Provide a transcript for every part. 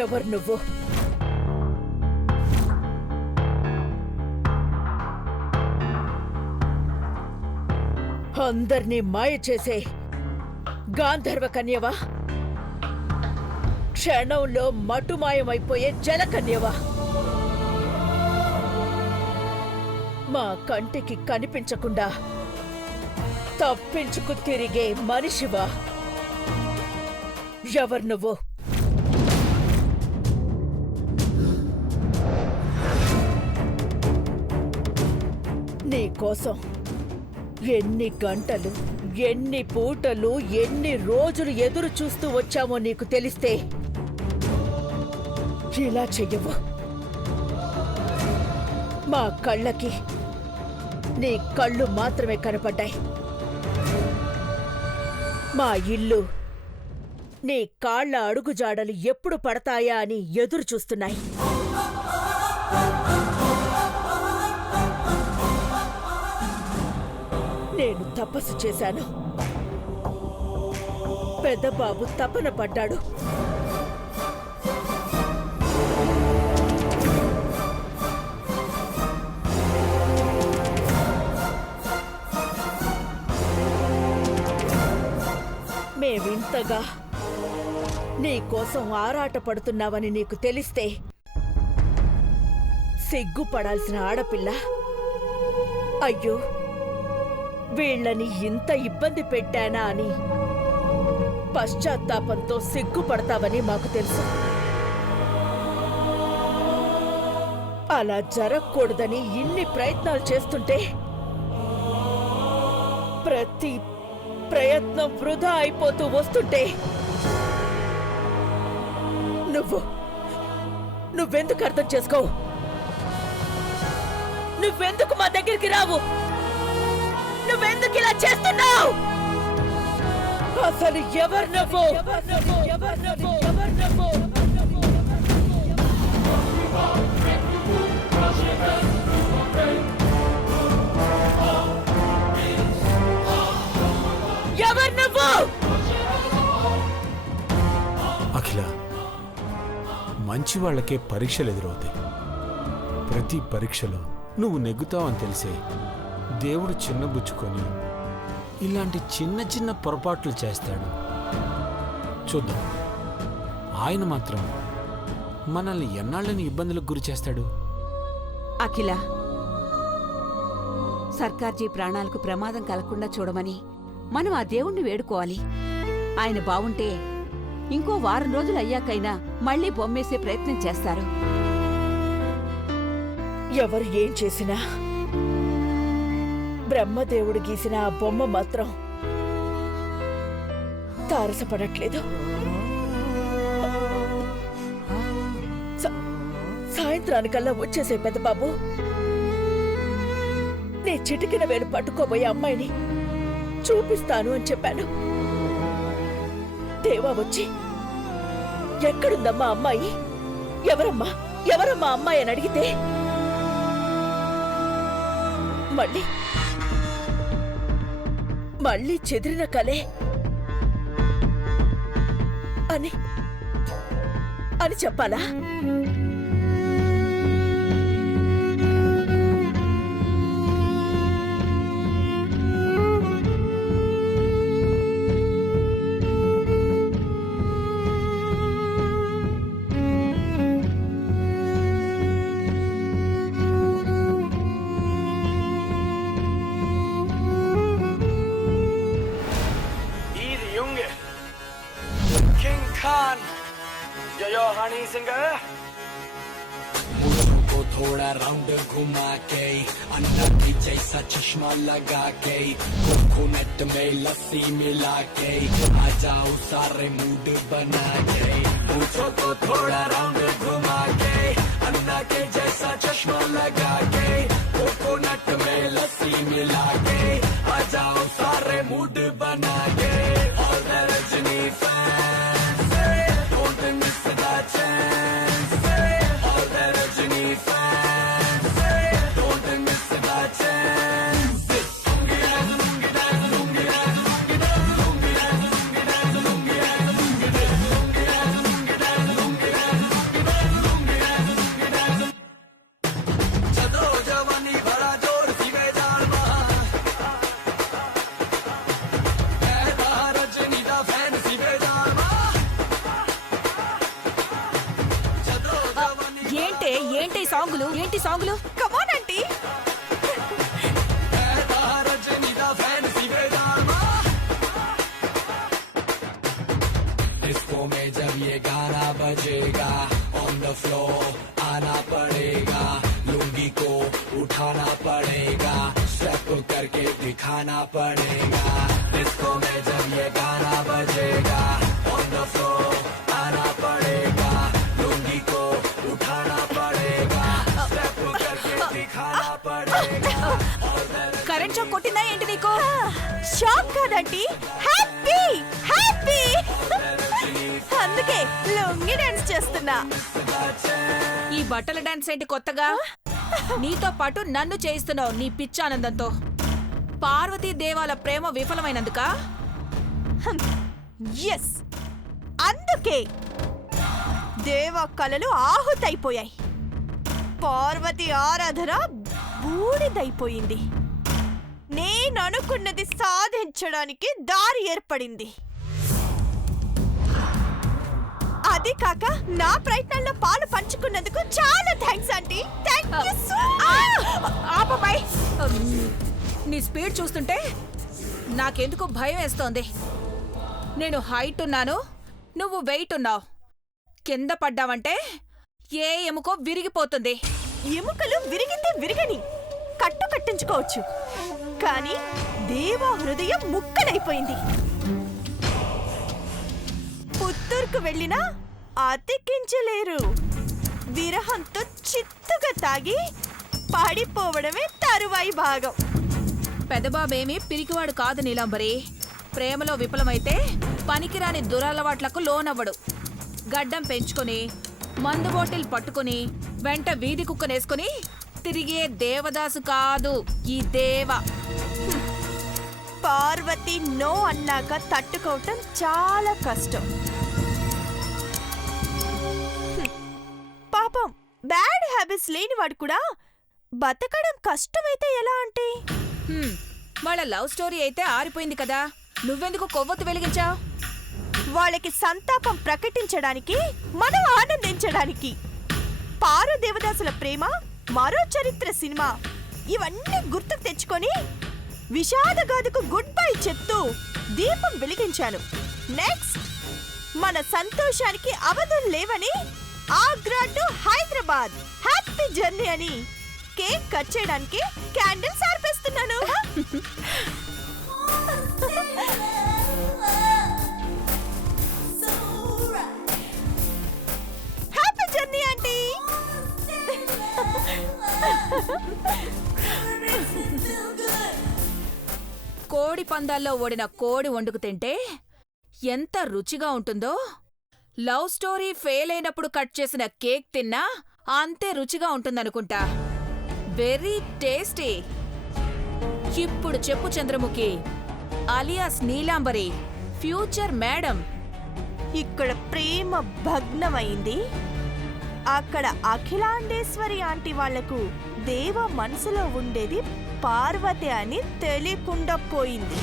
ఎవరు నువ్వు? అందర్నీ మాయ చేసే గాంధర్వ కన్యవా? క్షణంలో మటుమాయమైపోయే జలకన్యవా? మా కంటికి కనిపించకుండా తప్పించుకు తిరిగే మనిషివా? ఎవరు నువ్వు? నీకోసం ఎన్ని గంటలు, ఎన్ని పూటలు, ఎన్ని రోజులు ఎదురు చూస్తూ వచ్చామో నీకు తెలిస్తే ఇలా చెయ్యవు. మా కళ్ళకి నీ కళ్ళు మాత్రమే కనపడ్డాయి. మా ఇల్లు, నీ కాళ్ల అడుగుజాడలు ఎప్పుడు పడతాయా అని ఎదురు చూస్తున్నాయి. నేను తపస్సు చేశాను. పెద్దబాబు తపన పడ్డాడు. మేమింతగా నీకోసం ఆరాటపడుతున్నావని నీకు తెలిస్తే సిగ్గుపడాల్సిన ఆడపిల్ల. అయ్యో, వీళ్ళని ఇంత ఇబ్బంది పెట్టానా అని పశ్చాత్తాపంతో సిగ్గుపడతావని మాకు తెలుసు. అలా జరగకూడదని ఇన్ని ప్రయత్నాలు చేస్తుంటే ప్రతి ప్రయత్నం వృధా అయిపోతూ వస్తుంటే నువ్వెందుకు అర్థం చేసుకోవు? నువ్వెందుకు మా దగ్గరికి రావు? నువ్వెందుకు ఇలా చేస్తున్నావు? అసలు ఎవరు నువ్వు? ఎవరు నువ్వు? అఖిల, మంచి వాళ్ళకే పరీక్షలు ఎదురవుతాయి. ప్రతి పరీక్షలో నువ్వు నెగ్గుతావని తెలిసే దేవుడు చిన్నబుచ్చుకొని ఇలాంటి చిన్న చిన్న పొరపాట్లు చేస్తాడు. చూద్దాం, ఆయన మాత్రం మనల్ని ఎన్నాళ్ళని ఇబ్బందులకు గురి చేస్తాడు. అఖిల, సర్కార్జీ ప్రాణాలకు ప్రమాదం కలగకుండా చూడమని మనం ఆ దేవుణ్ణి వేడుకోవాలి. ఆయన బావుంటే ఇంకో వారం రోజులు అయ్యాకైనా మళ్లీ బొమ్మేసే ప్రయత్నం చేస్తారు. ఎవరు ఏం చేసినా బ్రహ్మదేవుడు గీసిన ఆ బొమ్మ మాత్రం తారసపడట్లేదు. సాయంత్రానికల్లా వచ్చేసే పెద్దబాబు. నీ చిటికిన వేలు పట్టుకోబోయే అమ్మాయిని చూపిస్తాను అని చెప్పాను. దేవా వచ్చి ఎక్కడుందమ్మా అమ్మాయి, ఎవరమ్మా అమ్మాయి అని అడిగితే మళ్ళీ చెదిరిన కలే అని చెప్పాలా? हनी सिंगर को थोड़ा राउंड घुमा के अंडा की जैसा चश्मा लगा के कोकोनट में लस्सी मिला के आ जाओ सारे मूड बना के पूछो तो थोड़ा राउंड घुमा के अंडा के जैसा चश्मा लगा के कोकोनट में लस्सी मिला के आ जाओ सारे मूड बना के और Rajni fans don't miss that chance all the Rajini fans don't miss that chance సాంగులు ఏంటి సాంగులు? కమాన్ ఆంటీ. डिस्को में जब ये गाना बजेगा ऑन द फ्लोर आना पड़ेगा लुंगी को उठाना पड़ेगा स्टेप करके दिखाना पड़ेगा डिस्को में जब ये गाना बजेगा ऑन द फ्लोर आना पड़ेगा लुंगी को उठाना पड़ेगा स्टेप करके दिखाना पड़ेगा కరెంట్ షాక్ కొట్టిందా ఏంటి నీకు? షాక్ కాదండి, హ్యాపీ హ్యాపీ. అందుకే లొంగి డాన్స్ చేస్తున్నా. ఈ బట్టల డాన్స్ ఏంటి కొత్తగా? నీతో పాటు నన్ను చేయిస్తున్నావు నీ పిచ్చానందంతో. పార్వతీ దేవాల ప్రేమ విఫలమైనందుక? ఎస్, అందుకే దేవ కళలు ఆహుతైపోయాయి. పార్వతి ఆరాధన బూడిదైపోయింది. నేను అనుకున్నది సాధించడానికి దారి ఏర్పడింది. అది కాక నా ప్రయత్నంలో పాలు పంచుకున్నందుకు చాలా థ్యాంక్స్ ఆంటీ. థాంక్యూ సో ఆపపై. నీ స్పీడ్ చూస్తుంటే నాకెందుకు భయం వేస్తోంది. నేను హైట్ ఉన్నాను, నువ్వు వెయిట్ ఉన్నావు. కింద పడ్డావంటే ఏ ఎముకో విరిగిపోతుంది. ఎముకలు విరిగితే విరిగని కట్టు కట్టించుకోవచ్చు, కానీ దేవా హృదయం ముక్కలైపోయింది. పుత్తూరుకు వెళ్ళినా అతికించలేరు. విరహంతో చిత్తుగా తాగి పడిపోవడమే తరువాయి భాగం. పెదబాబేమీ పిరికివాడు కాదు నీలాంబరి. ప్రేమలో విఫలమైతే పనికిరాని దురలవాట్లకు లోనవ్వడు. గడ్డం పెంచుకొని మందు బాటిల్ పట్టుకుని వెంట వీధి కుక్కనేసుకుని తిరిగే దేవదాసు కాదు ఈ దేవ. పార్వతి నో అన్నాక తట్టుకోవటం చాలా కష్టం. పాపం బ్యాడ్ హ్యాబిట్స్ లేనివాడు కూడా బతకడం కష్టమైతే ఎలా అంటే? వాళ్ళ లవ్ స్టోరీ అయితే ఆరిపోయింది కదా, నువ్వెందుకు కొవ్వొత్తు వెలిగించావు? వాళ్ళకి సంతాపం ప్రకటించడానికి, మనం ఆనందించడానికి. పారు దేవదాసుల ప్రేమ, మరో చరిత్ర సినిమా ఇవన్నీ గుర్తుకు తెచ్చుకొని విషాదగాథకు గుడ్ బై చెప్తూ దీపం వెలిగించాను. నెక్స్ట్ మన సంతోషానికి అవధులు లేవని Agra to Hyderabad happy journey అని కేక్ కట్ చేయడానికి క్యాండిల్స్ ఆర్పేస్తున్నాను. Happy journey aunty. కోడి పందాల్లో ఓడిన కోడి వండుకు తింటే ఎంత రుచిగా ఉంటుందో, లవ్ స్టోరీ ఫెయిల్ అయినప్పుడు కట్ చేసిన కేక్ తిన్నా అంతే రుచిగా ఉంటుందనుకుంటా. Very tasty. ఇప్పుడు చెప్పు Chandramukhi, alias Neelambari, future madam. ఇక్కడ ప్రేమ భగ్నమైంది, అక్కడ అఖిలాండేశ్వరి ఆంటీ వాళ్లకు దేవ మనసులో ఉండేది పార్వతి అని తెలియకుండా పోయింది.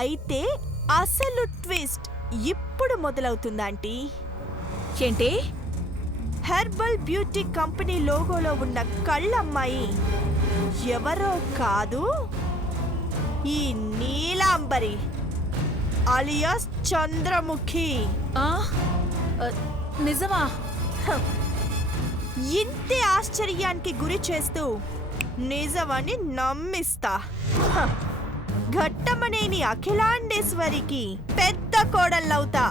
అయితే అసలు ట్విస్ట్ ఇప్పుడు మొదలవుతుందాంటీ. ఏంటి? హెర్బల్ బ్యూటీ కంపెనీ లోగోలో ఉన్న కళ్ళమ్మాయి ఎవరో కాదు, ఈ నీలాంబరి అలియాస్ చంద్రముఖి. నిజమా? ఇంతే ఆశ్చర్యానికి గురి చేస్తూ నిజమని నమ్మిస్తా. ఘట్టమనేని అఖిలాండేశ్వరికి పెద్ద కోడళ్ళవుతా.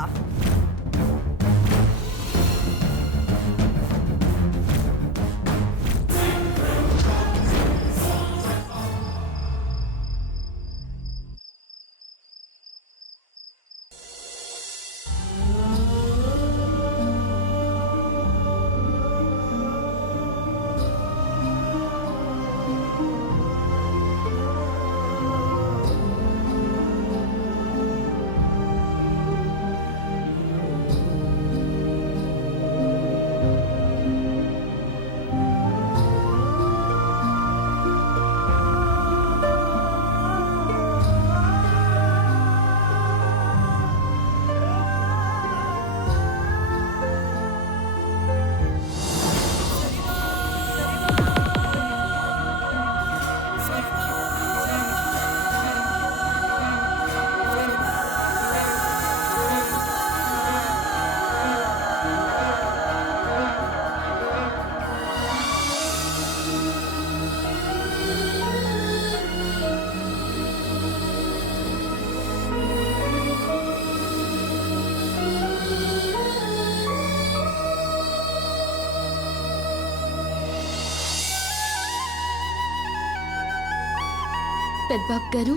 పెద్దబాబు గారు,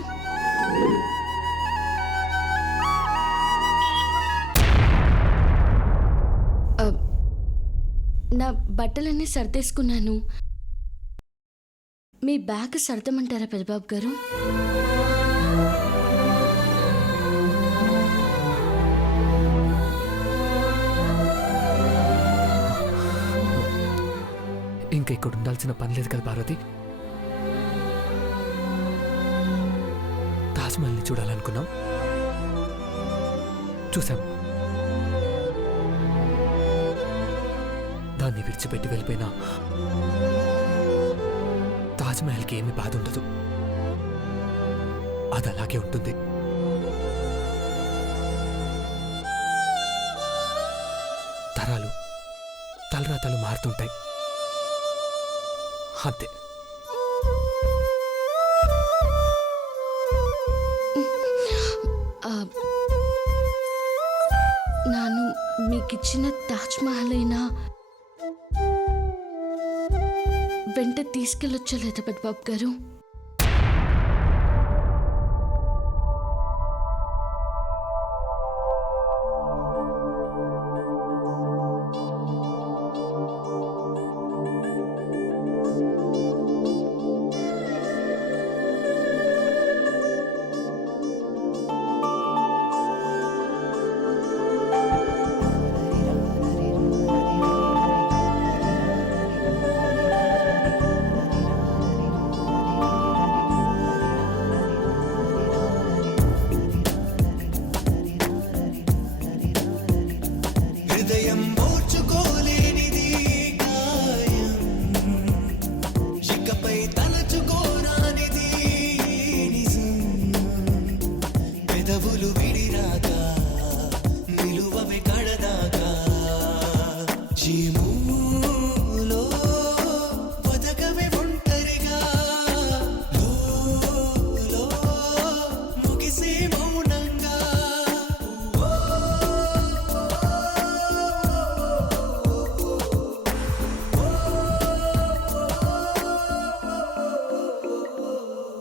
నా బట్టలన్నీ సర్దేసుకున్నాను. మీ బ్యాగ్ సర్దమంటారా పెద్దబాబు గారు? ఇంకా ఇక్కడ ఉండాల్సిన పని లేదు కదా పార్వతి. తాజ్మహల్ని చూడాలనుకున్నాం, చూసాం. దాన్ని విడిచిపెట్టి వెళ్ళిపోయినా తాజ్మహల్కి ఏమీ బాధ ఉండదు. అది అలాగే ఉంటుంది. తరాలు తలరాతలు మారుతుంటాయి, అంతే. నాను మీకిచ్చిన తాజ్మహల్ అయినా వెంట తీసుకెళ్ళొచ్చలేదా పెద్దబాబు గారు? హృదయం ఓర్చుకోలేనిది గాయం, ఇకపై తలచుకోరానిది నిజం. పెదవులు విడిరాగా నిలువవి కడదాకా జీములో బతకవే ఒంటరిగా, లో ముగిసే మౌనంగా.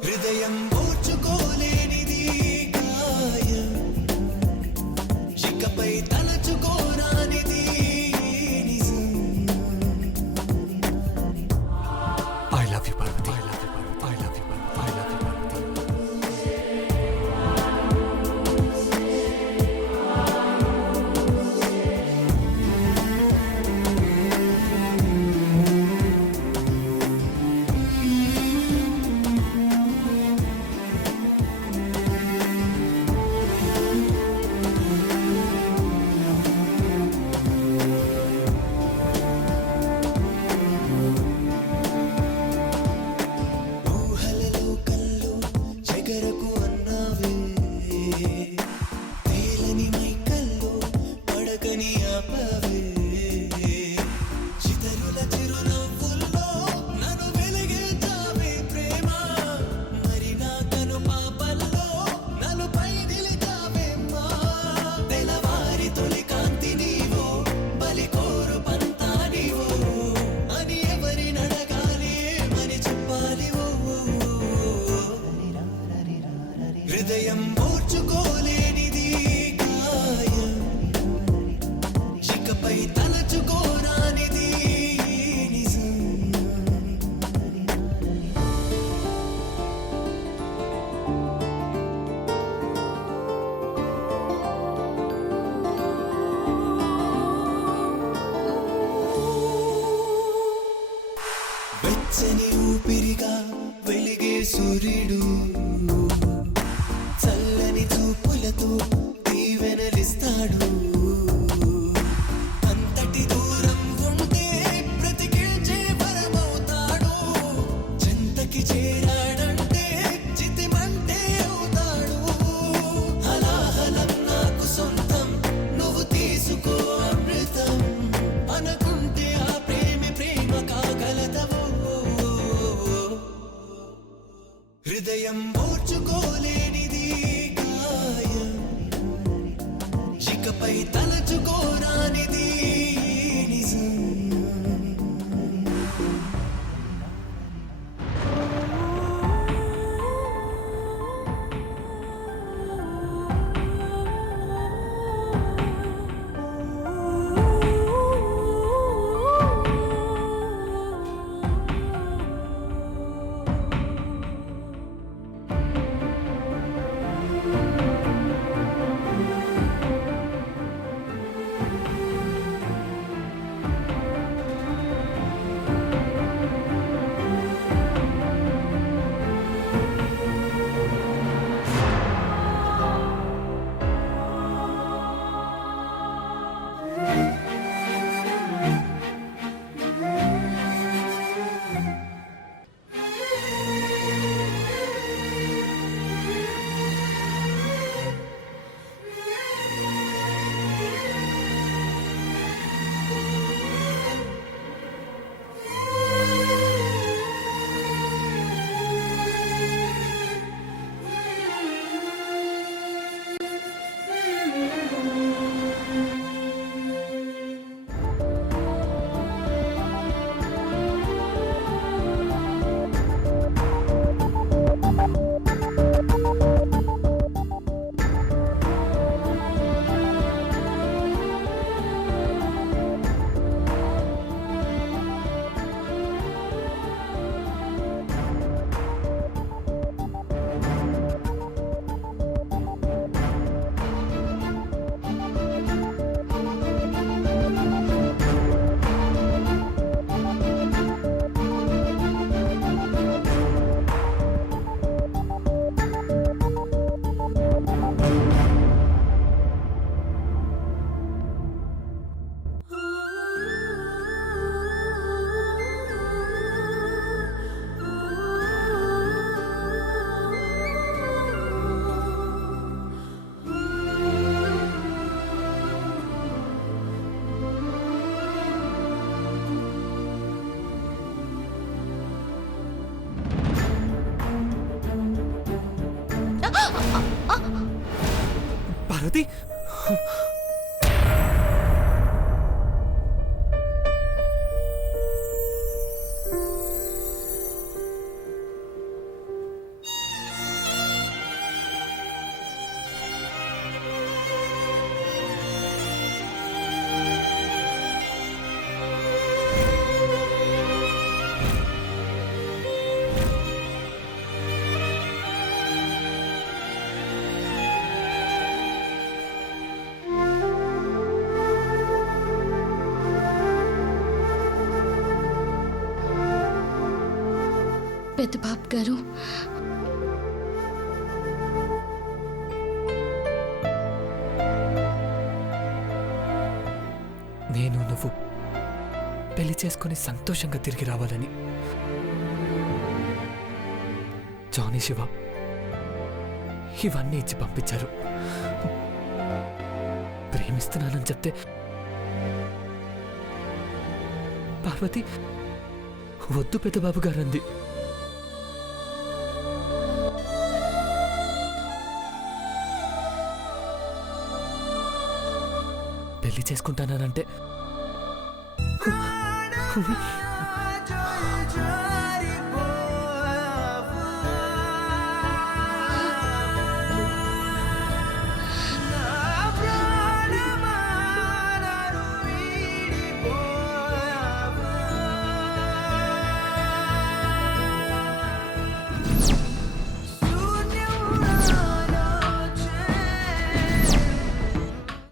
హృదయం ఓర్చుకోలేనిది గాయం, ఇకపై తలచుకోరానిది నిజం. I love you Parvati, I love you Parvati, I love you Parvati, I love you Parvati. ఊహలలో కళ్ళు చెగరకు అన్నావే, తేలని మైకల్లో పడకని ఆపవే. చితరుల చిరునవ్వుల్లో నన్ను వెలిగించావే ప్రేమ, మరి నా కను పాపల్లో నలుపై నిలిచావేమ్మా. తెలవారి తొలి కాంతి నీవో, బలి కోరు పంతా నీవో అని ఎవరి నడగాలి, ఏమని చెప్పాలి? హృదయం ఓర్చుకోలేనిది గాయం, ఇకపై తలచుకోరానిది నిజం. వెచ్చని ఊపిరిగా వెలిగే సూర్యుడు, చల్లని చూపులతో దీవెనలిస్తాడు. అంతటి దూరం ఉంటే బ్రతికించే వరమవుతాడు, చెంతకి చేరాడంటే చితిమంటే అవుతాడు. హలాహలం నాకు సొంతం, నువ్వు తీసుకో అమృతం అనుకుంటే ఆ ప్రేమి ప్రేమ కాగలదవో. హృదయం ఓర్చుకోలేనిది గాయం, ఇకపై తలచుకోరానిది నిజం. పార్వతి పెద్ద బాబు గారు, నేను నువ్వు పెళ్లి చేసుకుని సంతోషంగా తిరిగి రావాలని జానీ శివ ఇవన్నీ ఇచ్చి పంపించారు. ప్రేమిస్తున్నానని చెప్తే పార్వతి వద్దు పెద్దబాబు గారు అంది. పెళ్లి చేసుకుంటానంటే